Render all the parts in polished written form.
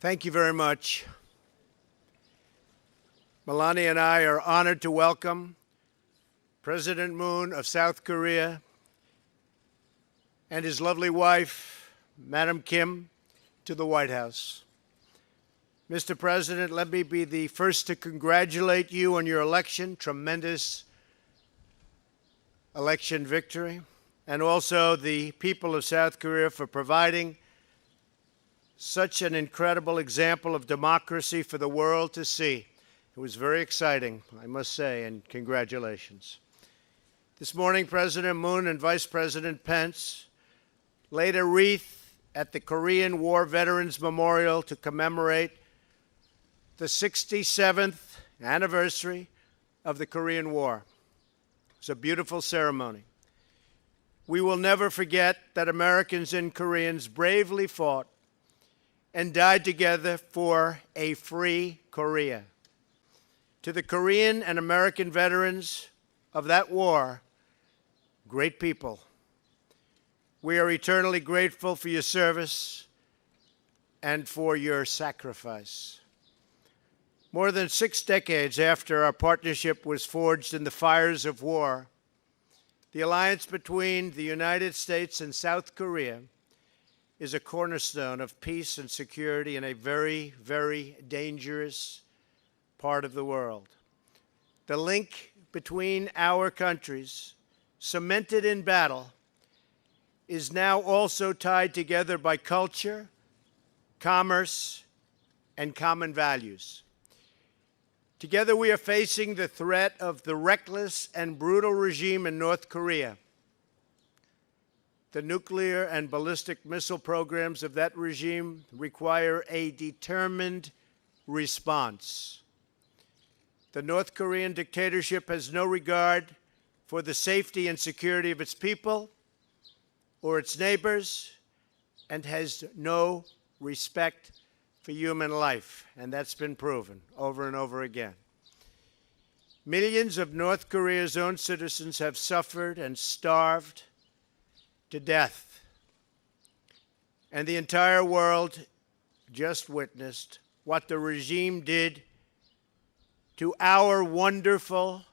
Thank you very much. Melania and I are honored to welcome President Moon of South Korea and his lovely wife, Madam Kim, to the White House. Mr. President, let me be the first to congratulate you on your election, tremendous election victory, and also the people of South Korea for providing such an incredible example of democracy for the world to see. It was very exciting, I must say, and congratulations. This morning, President Moon and Vice President Pence laid a wreath at the Korean War Veterans Memorial to commemorate the 67th anniversary of the Korean War. It was a beautiful ceremony. We will never forget that Americans and Koreans bravely fought and died together for a free Korea. To the Korean and American veterans of that war, great people, we are eternally grateful for your service and for your sacrifice. More than 6 decades after our partnership was forged in the fires of war, the alliance between the United States and South Korea is a cornerstone of peace and security in a very, very dangerous part of the world. The link between our countries, cemented in battle, is now also tied together by culture, commerce, and common values. Together we are facing the threat of the reckless and brutal regime in North Korea. The nuclear and ballistic missile programs of that regime require a determined response. The North Korean dictatorship has no regard for the safety and security of its people or its neighbors, and has no respect for human life, and that's been proven over and over again. Millions of North Korea's own citizens have suffered and starved to death, and the entire world just witnessed what the regime did to our wonderful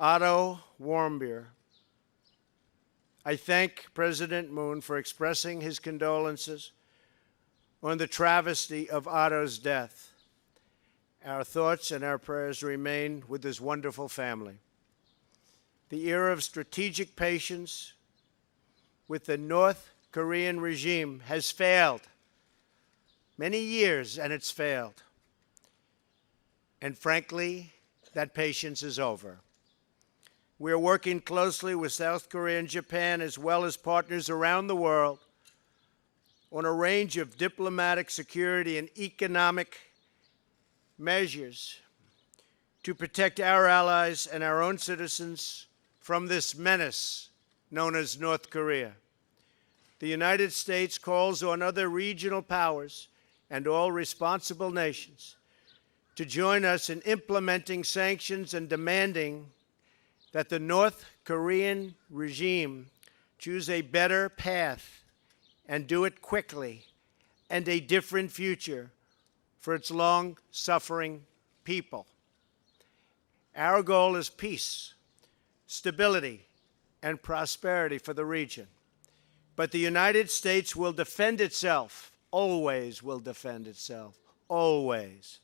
Otto Warmbier. I thank President Moon for expressing his condolences on the travesty of Otto's death. Our thoughts and our prayers remain with his wonderful family. The era of strategic patience with the North Korean regime has failed. Many years, and it's failed. And frankly, that patience is over. We are working closely with South Korea and Japan, as well as partners around the world, on a range of diplomatic, security, and economic measures to protect our allies and our own citizens from this menace known as North Korea. The United States calls on other regional powers and all responsible nations to join us in implementing sanctions and demanding that the North Korean regime choose a better path and do it quickly, and a different future for its long-suffering people. Our goal is peace, stability, and prosperity for the region. But the United States will defend itself, always will defend itself, always.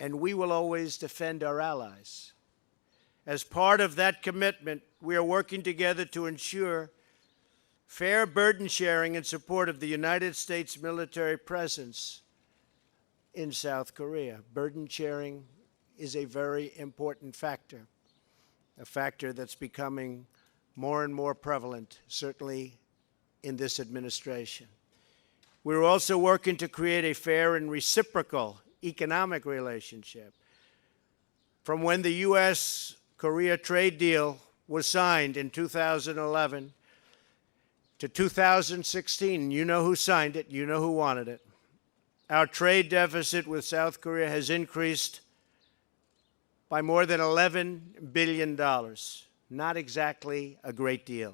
And we will always defend our allies. As part of that commitment, we are working together to ensure fair burden sharing in support of the United States military presence in South Korea. Burden sharing is a very important factor, a factor that's becoming more and more prevalent, certainly in this administration. We're also working to create a fair and reciprocal economic relationship. From when the U.S.-Korea trade deal was signed in 2011 to 2016, you know who signed it, you know who wanted it. Our trade deficit with South Korea has increased by more than $11 billion. Not exactly a great deal.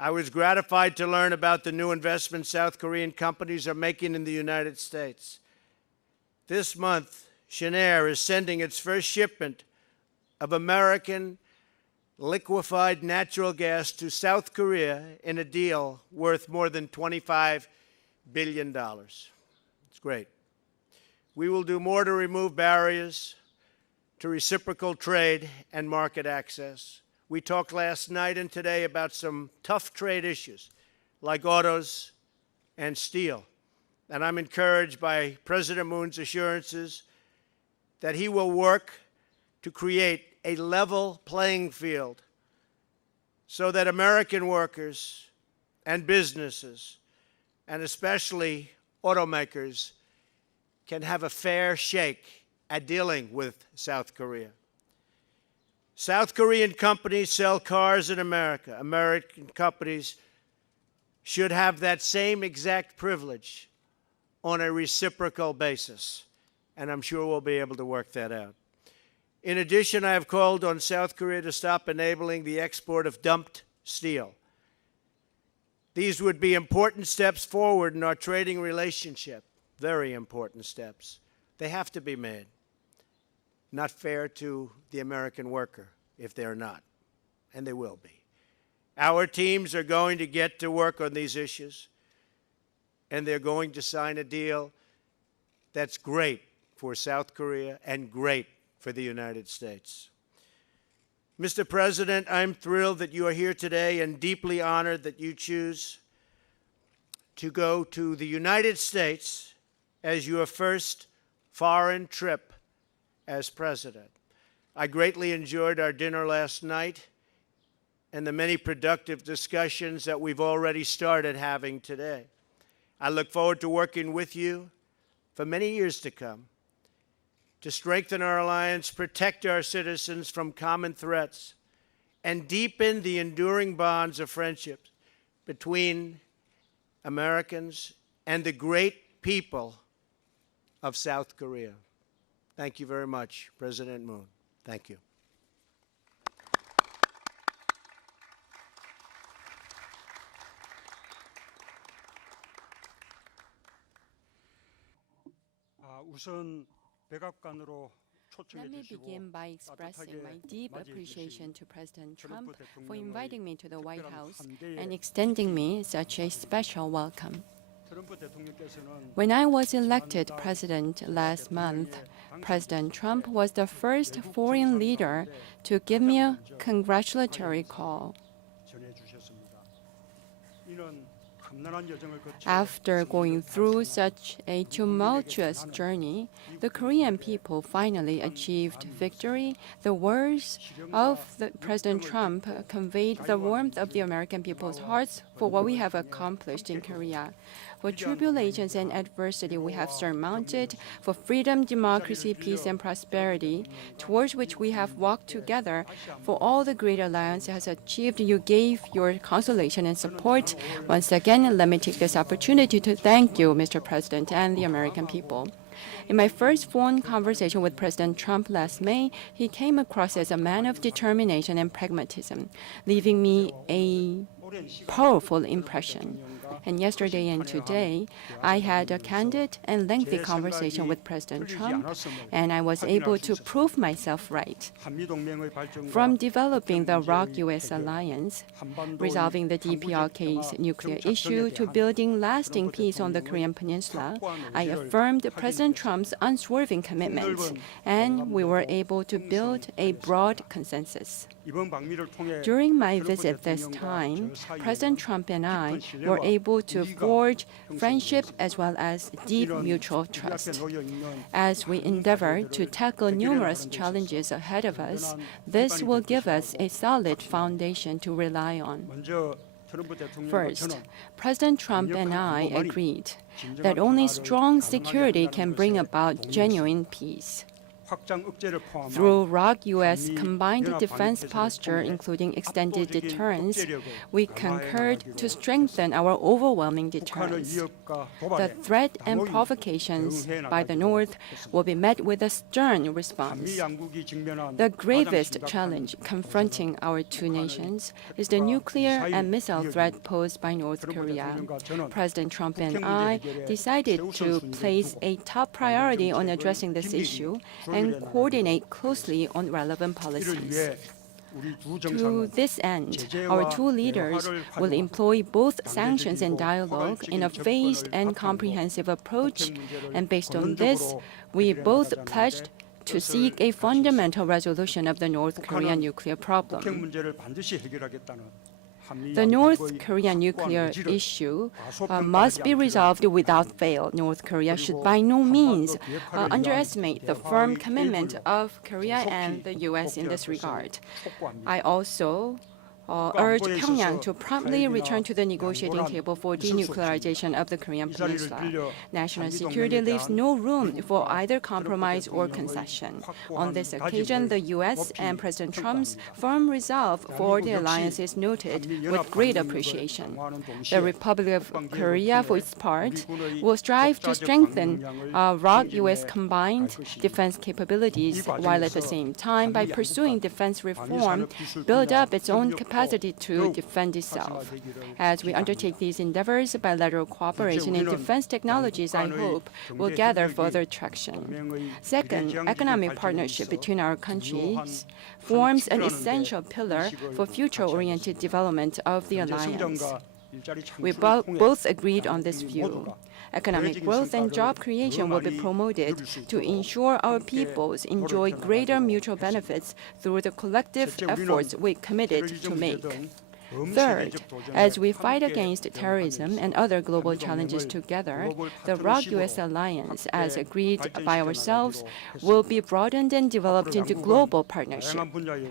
I was gratified to learn about the new investments South Korean companies are making in the United States. This month, Shanair is sending its first shipment of American liquefied natural gas to South Korea in a deal worth more than $25 billion. It's great. We will do more to remove barriers to reciprocal trade and market access. We talked last night and today about some tough trade issues like autos and steel. And I'm encouraged by President Moon's assurances that he will work to create a level playing field so that American workers and businesses, and especially automakers, can have a fair shake at dealing with South Korea. South Korean companies sell cars in America. American companies should have that same exact privilege on a reciprocal basis, and I'm sure we'll be able to work that out. In addition, I have called on South Korea to stop enabling the export of dumped steel. These would be important steps forward in our trading relationship, very important steps. They have to be made. Not fair to the American worker if they're not, and they will be. Our teams are going to get to work on these issues, and they're going to sign a deal that's great for South Korea and great for the United States. Mr. President, I'm thrilled that you are here today and deeply honored that you choose to go to the United States as your first foreign trip as president. I greatly enjoyed our dinner last night and the many productive discussions that we've already started having today. I look forward to working with you for many years to come to strengthen our alliance, protect our citizens from common threats, and deepen the enduring bonds of friendship between Americans and the great people of South Korea. Thank you very much, President Moon. Thank you. Let me begin by expressing my deep appreciation to President Trump for inviting me to the White House and extending me such a special welcome. When I was elected president last month, President Trump was the first foreign leader to give me a congratulatory call. After going through such a tumultuous journey, the Korean people finally achieved victory. The words of President Trump conveyed the warmth of the American people's hearts for what we have accomplished in Korea. For tribulations and adversity we have surmounted, for freedom, democracy, peace, and prosperity, towards which we have walked together, for all the great alliance has achieved, you gave your consolation and support. Once again, let me take this opportunity to thank you, Mr. President, and the American people. In my first phone conversation with President Trump last May, he came across as a man of determination and pragmatism, leaving me a powerful impression. And yesterday and today, I had a candid and lengthy conversation with President Trump, and I was able to prove myself right. From developing the ROK-US alliance, resolving the DPRK's nuclear issue, to building lasting peace on the Korean Peninsula, I affirmed President Trump's unswerving commitment, and we were able to build a broad consensus. During my visit this time, President Trump and I were able to forge friendship as well as deep mutual trust. As we endeavor to tackle numerous challenges ahead of us, this will give us a solid foundation to rely on. First, President Trump and I agreed that only strong security can bring about genuine peace. Through ROK-US combined defense posture, including extended deterrence, we concurred to strengthen our overwhelming deterrence. The threat and provocations by the North will be met with a stern response. The gravest challenge confronting our two nations is the nuclear and missile threat posed by North Korea. President Trump and I decided to place a top priority on addressing this issue and coordinate closely on relevant policies. To this end, our two leaders will employ both sanctions and dialogue in a phased and comprehensive approach, and based on this, we both pledged to seek a fundamental resolution of the North Korean nuclear problem. The North Korean nuclear issue must be resolved without fail. North Korea should by no means underestimate the firm commitment of Korea and the U.S. in this regard. I also urge Pyongyang to promptly return to the negotiating table for denuclearization of the Korean Peninsula. National security leaves no room for either compromise or concession. On this occasion, the U.S. and President Trump's firm resolve for the alliance is noted with great appreciation. The Republic of Korea, for its part, will strive to strengthen ROK-US combined defense capabilities, while at the same time, by pursuing defense reform, build up its own capacity to defend itself. As we undertake these endeavors, bilateral cooperation in defense technologies, I hope, will gather further traction. Second, economic partnership between our countries forms an essential pillar for future-oriented development of the alliance. We both agreed on this view. Economic growth and job creation will be promoted to ensure our peoples enjoy greater mutual benefits through the collective efforts we committed to make. Third, as we fight against terrorism and other global challenges together, the ROK-US alliance, as agreed by ourselves, will be broadened and developed into global partnership.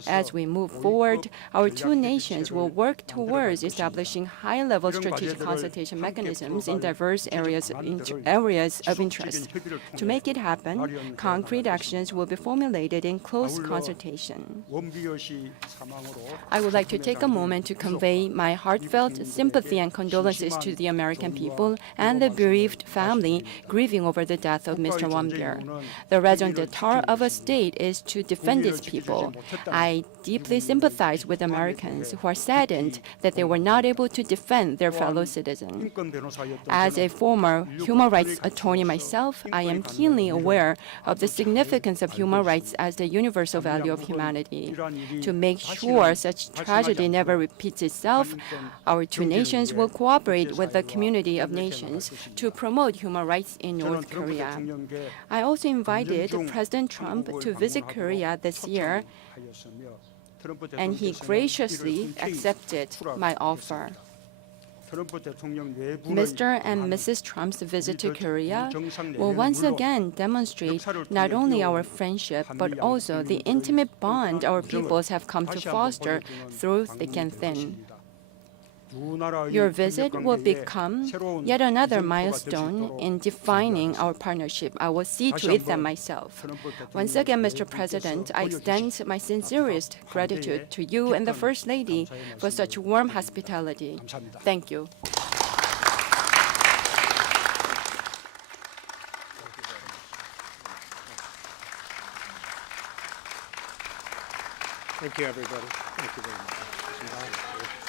As we move forward, our two nations will work towards establishing high-level strategic consultation mechanisms in diverse areas of interest. To make it happen, concrete actions will be formulated in close consultation. I would like to take a moment to convey my heartfelt sympathy and condolences to the American people and the bereaved family grieving over the death of Mr. Won-byeol. The raison d'etre of a state is to defend its people. I deeply sympathize with Americans who are saddened that they were not able to defend their fellow citizens. As a former human rights attorney myself, I am keenly aware of the significance of human rights as the universal value of humanity. To make sure such tragedy never repeats itself, our two nations will cooperate with the community of nations to promote human rights in North Korea. I also invited President Trump to visit Korea this year, and he graciously accepted my offer. Mr. and Mrs. Trump's visit to Korea will once again demonstrate not only our friendship, but also the intimate bond our peoples have come to foster through thick and thin. Your visit will become yet another milestone in defining our partnership. I will see to it that myself. Once again, Mr. President, I extend my sincerest gratitude to you and the First Lady for such warm hospitality. Thank you. Thank you, everybody. Thank you very much.